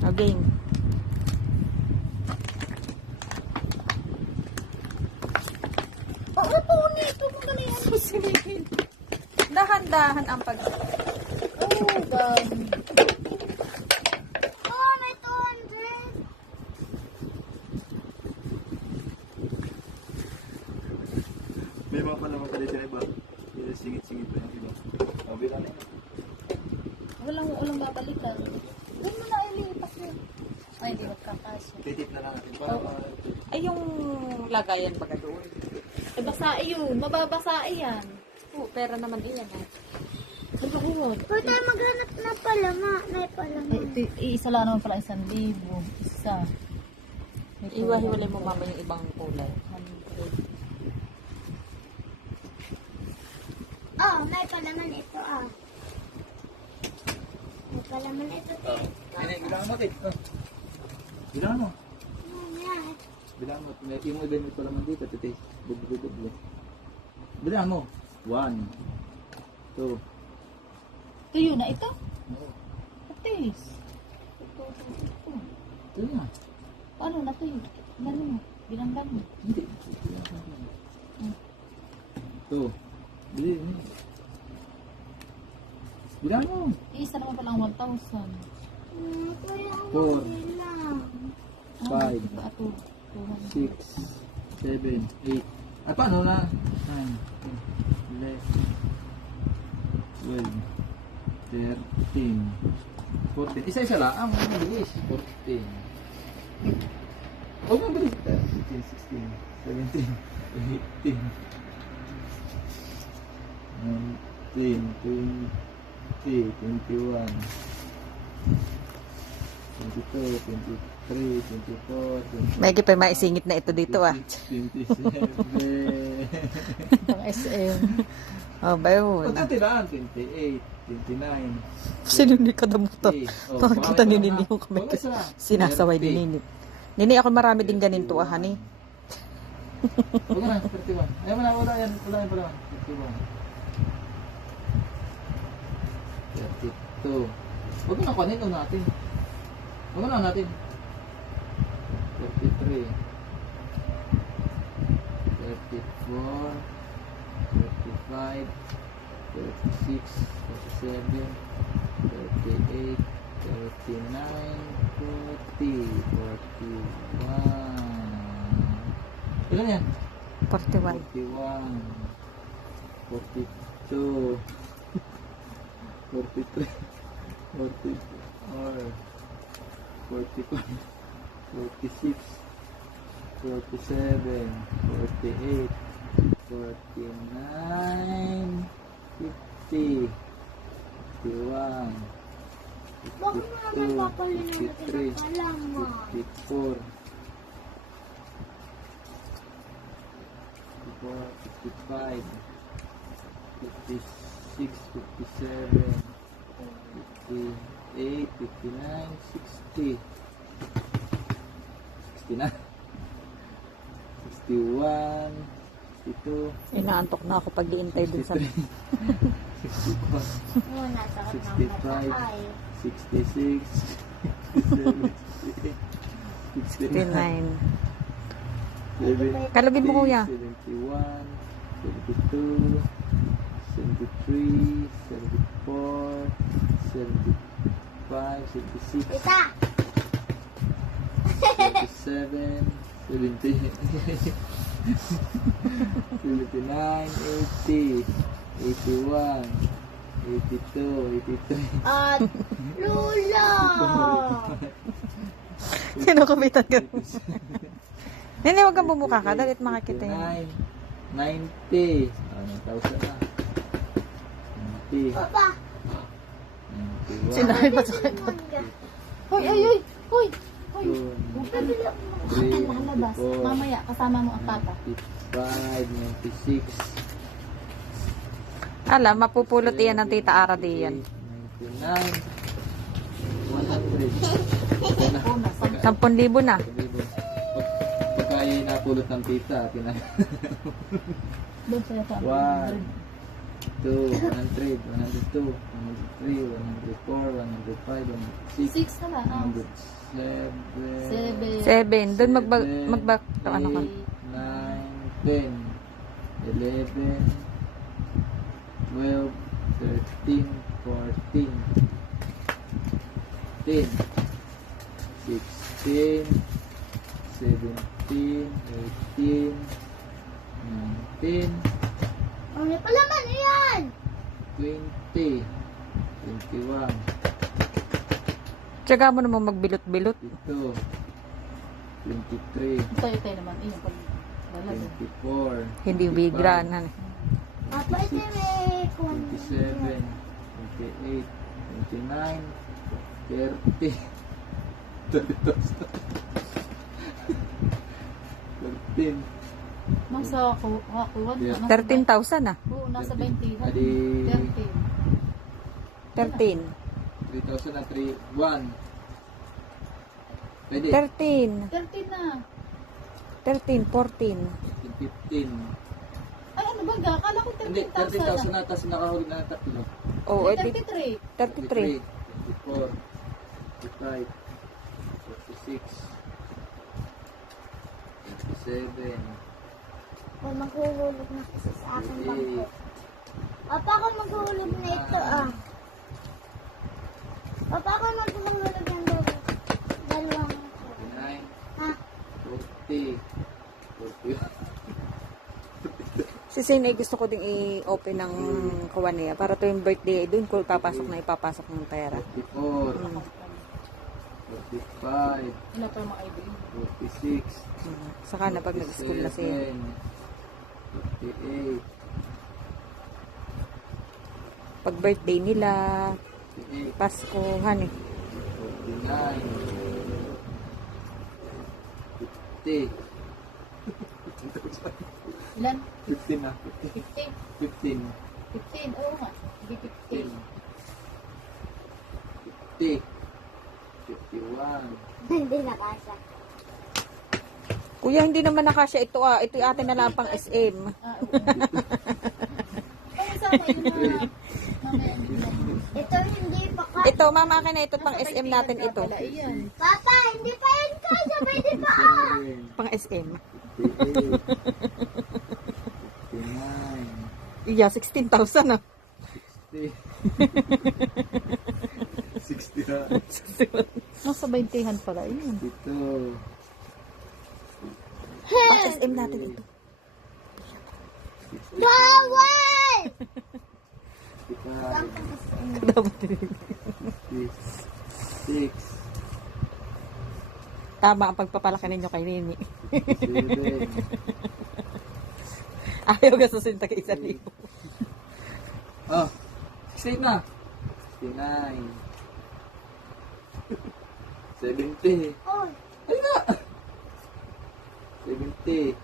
Again. Oh, ito nito. Kung gano'n yan. Susilipin. Dahan-dahan ang pag... Oh, God. Oh, may 200. May mga palaman pa dito na iba. Singit-singit pa yung iba. Kabila na yun. Walang babalikan. Doon mo na ilipas yun. Ay, hindi magkakasya. Titip na lang natin. Para Ay, yung lagayan baga doon. Eh, basae yun. Mababasa yan. Oo, pera naman iyan. Magkakuhod. Pwede tayo maghanap na palama. May palama. Isa lang naman pala 1,000. Isa. Iwahiwalay mo mama yung ibang kulay. 100. Oh, may palaman ito ah. May palaman ito. Ay, bilangan mo, Tit. Bilangan mo. Yan. Bilangan mo. Yung iba yung palaman dito, Tit. Bublo. Bilangan mo. 1, 2. Tuyo na ito. Oo. Patis. Ito na. Ano na tuyo? Gano'n mo. Bilanggan mo. Hindi. 2. Bili. Bilangan mo. Isa naman pala ang 1,000. Kuya, Four. hindi lang. Five. Ato. 6, 7, 8. Ay, paano na? 9, 11, 12, 13, 14. Isa-isa lang. Ang mabilis. 14. Huwag mo mabilis. 15, 16, 17, 18, 19, 20, 21, 22, 23, 24, 25. May pa maisingit na ito dito ah. 27. Pang SM. Oh, bayo. Ito tilaan. 28, 29. Sino ni kadamuto? Oh, Pakita ni Nini yung kamay ko. Sinasaway ni Nini. Nini, ako marami din ganito ah, honey. Huwag na, 31. Ay, wala yan pala. 31. 32. Huwag na kunin natin. Huwag na natin. 33. 34. 35. 36. 37. 38. 39. 40. 41. Ilan yan? 41. 41, 42, 43, 44, 45, 46, 47, 48, 49, 50, 51, Bakit mo naman papalinan natin 53, ang palama? 54, 55, 56, 57, 58, 59, 60, 69, 61, 62, Inaantok na ako pag diintay dun sa... 63, 64, Oo, nasakot ng 65, mata ay. 66, 67, 69, 69. Kalugin mo, kuya. 71, 72, 73, 74, 75, 76, Tita! 77, 78, 79, 80, 81, 82, 83. At Lula! Kinukupitan ka. Nini, huwag kang bumuka ka. Dalit makakita yun. 90. 1,000 na. 90. Papa! 91. Sinabi pa sa akin. Hoy, ay, ay! Hoy! Hoy! 2, Huwag ka bilang lalabas. Mamaya, kasama mo ang tata. 95, 96. Alam, mapupulot iyan ng tita Ara diyan. 99. 100. 10,000 na. Pagka napulot ng tita, Doon sa'yo sa 1, 100, 102, 103, 104, 105, 106, 6 na ba? 107, 7. Doon mag-back to ano ka. 9, 10, 11, 12, 13, 14, 10, 16, 17, 18, 19, Oh, may palaman yan! 20, 21, Tsaga mo naman magbilot-bilot. ito, 23, Tayo naman. Iyon pag lalagay. 24, Hindi 25, bigran, hani. Papa, ito may 27, 28, 29, 30, 13, Nasa kuwan. Yeah. 13,000 ah. Oo, nasa 20. Adi, 13. 13. 3,000 na 3, 1. Pwede. 13. 13 na. 13, 14. 15. Ay, ano ba ga? Akala ko Hindi, 13,000 30,000 na, tapos nakahuli na ng tatlo. Oo, Ay, edi 33. 33. 24, 25, 26, 27, Oh, maghuhulog na kasi sa akin bangko. Papa, ako maghuhulog na ito ah. Papa, ako maghuhulog ng dalawang ito. 29, Ha? 40, 41. Si Sin ay gusto ko ding i-open ng kuwan niya para to yung birthday doon ko ipapasok ng pera. 44, 45, Wala pa mga ID. 46, Saka na pag nag-school na siya. 48, Pag birthday nila, 48, Pasko, hani. 49, 50, Ilan? 15 na, 15. 15, 15. Oo nga. Hindi 15, 15. 50, 51, Hindi nakasa. Kuya, hindi naman nakasya ito ah. Ito yung atin na lang pang SM. Ah, oo. Kaya sama yun na. Mamaya. Ito hindi pa ka. Ito, mama akin na ito pang SM natin ito. Wala iyan. Papa, hindi pa yan kaya. Pwede pa ah. 57, Pang SM. 58, 59, Iya, 16,000 ah. 60, 60 na, Nasa 20han pala iyan. ito, Pang SM natin ito. Bawal! 55, Dapat din. 6, Tama ang pagpapalaki ninyo kay Nini. 7, Ayaw gasusin taga 1,000. oh, 68 na, 69, 70, Oh, ay na, 70,